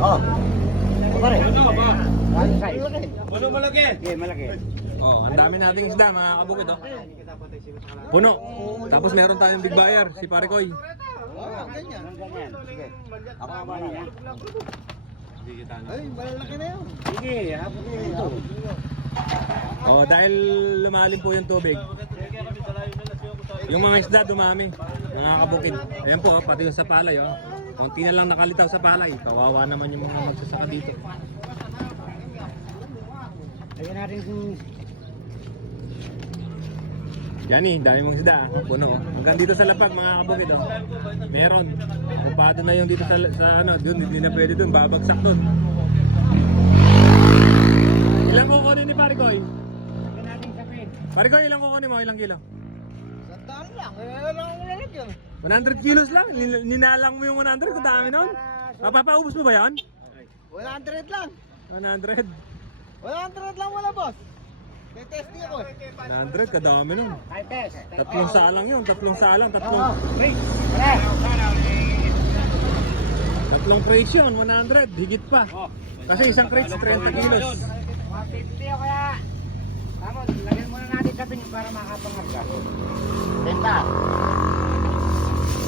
Oh. Pare. Puno malaki. Okay, malaki. Oh, ang dami nating isda mga kabukid oh. Puno. Tapos meron tayong big buyer, si Pare Koy. Ganyan. Sige. Ako ang bala niya. Ay, malalaki na yun. Sige, hapon dito. Oh, dahil lumalim po yung tubig. Yung mga isda dumami, mga kabukid. Ayan po, pati yung sa palay oh. Konti na lang nakalitaw sa palay. Kawawa naman yung mga magsasaka dito. Lagyan natin yung... Yan eh, dami mong isda, puno oh. Hanggang dito sa lapag mga kabukid oh. Meron. Kupado na yung dito sa ano, doon hindi na pwede doon, babagsak doon. Ilang kukunin ni Pare Koy? Lagyan natin kape. Pare Koy, ilang kukunin mo? Ilang kilo? Sandaan lang. Wala akong lalagyan. 100 kilos lang. Ninalang mo yung 100, kung dami nun. Papaubos mo ba yan? 100 lang. 100. 100 lang wala, boss. Testing ako. 100, kadami nun. Ay, test. Tatlong salang yun, tatlong salang, Wait. Pare. tatlong crates yun, 100, higit pa. Kasi isang crates, 30 kilos. 150 o kaya. Tama, lagyan muna natin kape para makapangarga. Benta.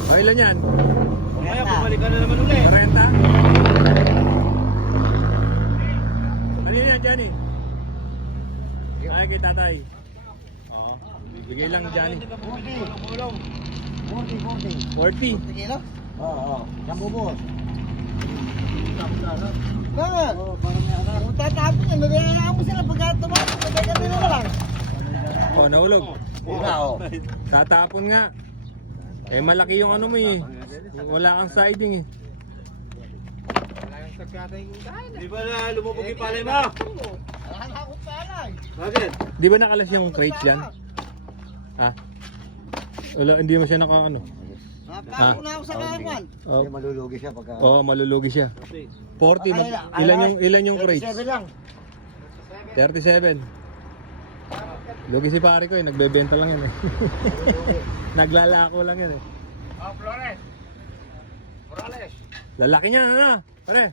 O ilan yan? Kaya bumalik ka na naman ulit. 40? Ano yan, Johnny? Ay, kay tatay. Oo. Bigay lang ni Johnny. 40. 40. Kilo? Oo. Sampo boss. Bakit? Oo, para may anak. Kung tatapon yan, nagayayaan mo sila pagka tumapon. Pagka nila na lang. O, nahulog. Oo. Tatapon nga. Eh, malaki yung ano mo eh. Wala kang siding eh. Di ba na lumubog yung palay mo? Wala na akong palay. Bakit? Di ba nakalas yung crates yan? Ah? Wala, hindi mo siya naka ano. Nakapasok na ako sa kawan. Oh, Malulugi siya pagka... oh, malulugi siya. 40. Ilan yung crates? 37 lang. 37. Lugi si Pare Koy, nagbebenta lang yan eh. Naglalako lang yan eh. Oh, Flores. Morales. Lalaki niya, ano? Pare.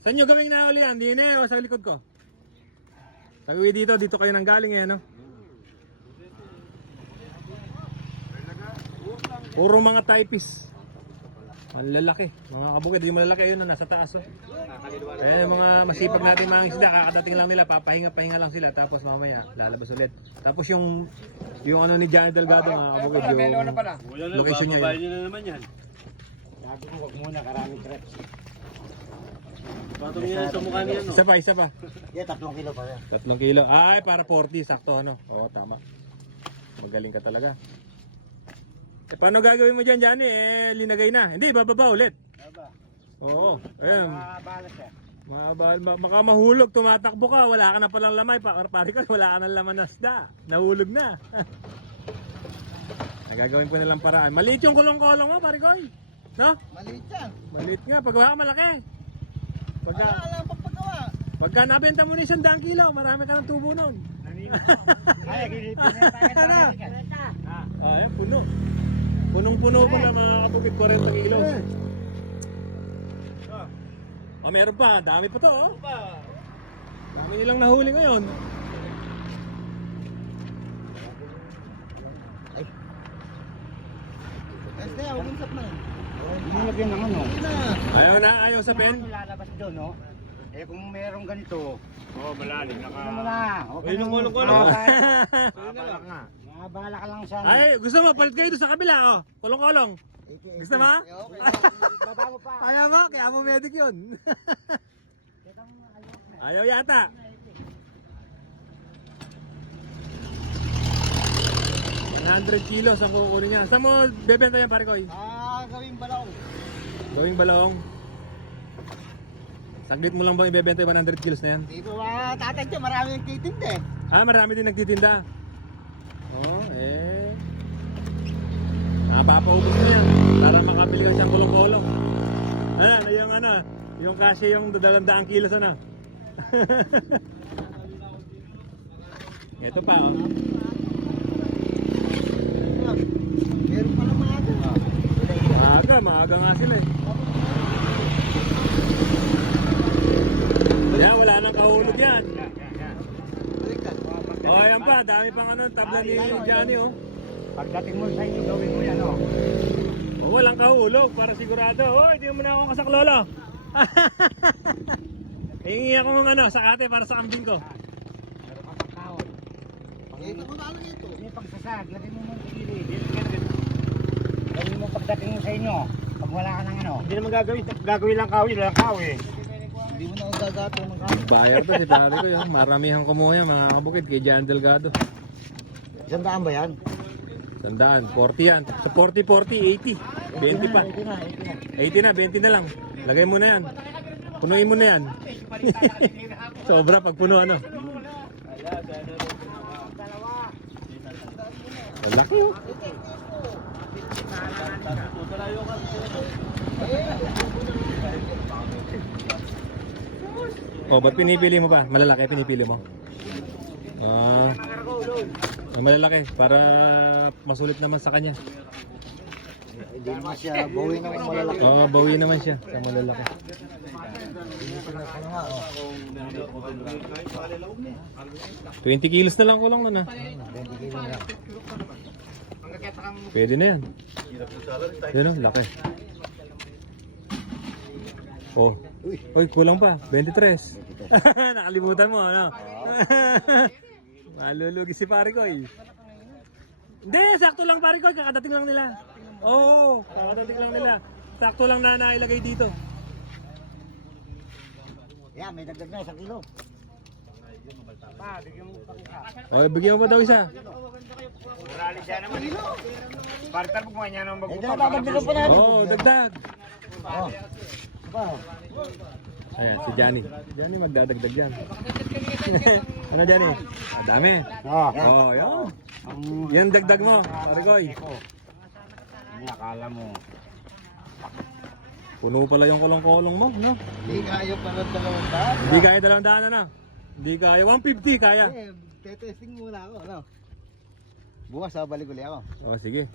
Saan nyo gawing nahuli yan? Di na o sa likod ko? Sa uwi dito kayo nang galing eh, no? Puro mga typist. Ang lalaki. Mga kabukid, di malalaki yun na nasa taas oh. Kaya yung mga masipag natin mga isda, kakadating lang nila, papahinga lang sila, tapos mamaya lalabas ulit. Tapos yung ano ni Johnny Delgado mga kabukid, yung location niya Bababayin yun. nyo na naman yan. Sabi ko, wag muna, karaming crepes. Patong yan sa mukha niya, no? Isa pa. Yeah, 3 kilo pa yan. 3 kilo. Ay, para 40, sakto ano. Oo, tama. Magaling ka talaga. Eh, paano gagawin mo dyan, Johnny? Eh, linagay na. Hindi, bababa ulit. Baba. Oo. Ayan. Makabalas siya. Baka mahulog, tumatakbo ka, wala ka na palang lamay. Pare ko, wala ka na laman na isda. Nahulog na. Nagagawin ko na lang paraan. Maliit yung kulong-kulong mo, pare ko. No? Maliit yan. Maliit nga, paggawa ka malaki. Alam pagpagawa. Pagka nabenta mo na 100 kilo, marami ka ng tubo nun. Kaya, kinipinita Ah, yan, puno. Punong-puno mo na mga kabukid, 40 kilos. Ah, meron pa, dami pa to oh. Dami nilang nahuli ngayon. Este, huwag mong sap na. Nilagyan ng ano? Ayaw sa pen. Lalabas doon, no? Eh kung merong ganito, Malalim. ano mo na? Ay, nung kulong-kulong. Mahabala ka lang sa... Ay, gusto mo, palit kayo doon sa kabila oh. Kulong-kulong. Gusto mo? Baba mo pa. Kaya mo, kaya mo medic yun. Ayaw yata. $100 kilos ang kukunin niya. Saan mo bebenta yan, pare Koy? Gawing balaw. Gawing balong. Saglit mo lang bang ibebenta yung 100 kilos na yan? Di ba tatay dyan, marami yung titinda eh. Ah, marami din nagtitinda. Oo, eh. Napapaubos mo yan. Para makabili ka siyang kulong-kulong. Ano, yung kasi yung 200 kilos ano. Ito pa, oh. Meron pala maaga. Maaga nga sila eh. dami pang ano, tabla ni Johnny oh. Pagdating mo sa inyo, gawin mo yan, oh. Oh, walang kahulog para sigurado. Oh, hindi mo na ako kasaklolo. Hingi ako ng ano, sa ate para sa kambing ko. Meron ka pang kaon. Ito ko na lang ito. Yung pagsasag, lagay mo muna sa gilid. Gawin mo pagdating mo sa inyo. Pag wala ka ng ano. Hindi naman gagawin lang kawin, walang kawin. Hindi mo na ako gagato ng Bayar to si pare ko yun. Maramihan kumuha yan mga kabukid kay Jan Delgado. Isang daan ba yan? Tandaan, 40 yan. Sa 40, 80. 20 pa. 80 na, 20 na lang. Lagay mo na yan. Punuin mo na yan. Sobra pag puno ano. Laki oh. Oh, ba't pinipili mo pa? Malalaki pinipili mo? Ah, ang malalaki para masulit naman sa kanya. Hindi naman siya, bawi naman malalaki. Oo, bawi naman siya sa malalaki. Ano nga, oh. 20 kilos na lang ko lang nun ah. 20 kilo na. Pwede na yan. Yun o, laki. Oh. Uy, kulang pa. 23. Nakalimutan mo, ano? Malulugi si pare ko eh. Hindi, sakto lang pare ko. Kakadating lang nila. Oo, kakadating lang nila. Sakto lang na nailagay dito. Yan, may dagdag na 1 kilo. O, bigyan mo pa daw isa. Rally siya naman. Partal mo niya nang Eh, dadagdagan pa natin. Oo, dagdag. Oh. Ba? Ayan, si Johnny. Johnny magdadagdag yan. Ano Johnny? Ah, dami. Oh, yan. Yan dagdag mo, pare ko. Ano akala mo? Puno pala yung kolong-kolong mo, no? Hindi kaya pa ng 200. Hindi kaya 200 na. Hindi kaya 150 kaya. Eh, tetesting muna ako, ano? Bukas, balik ulit ako. Oh, sige.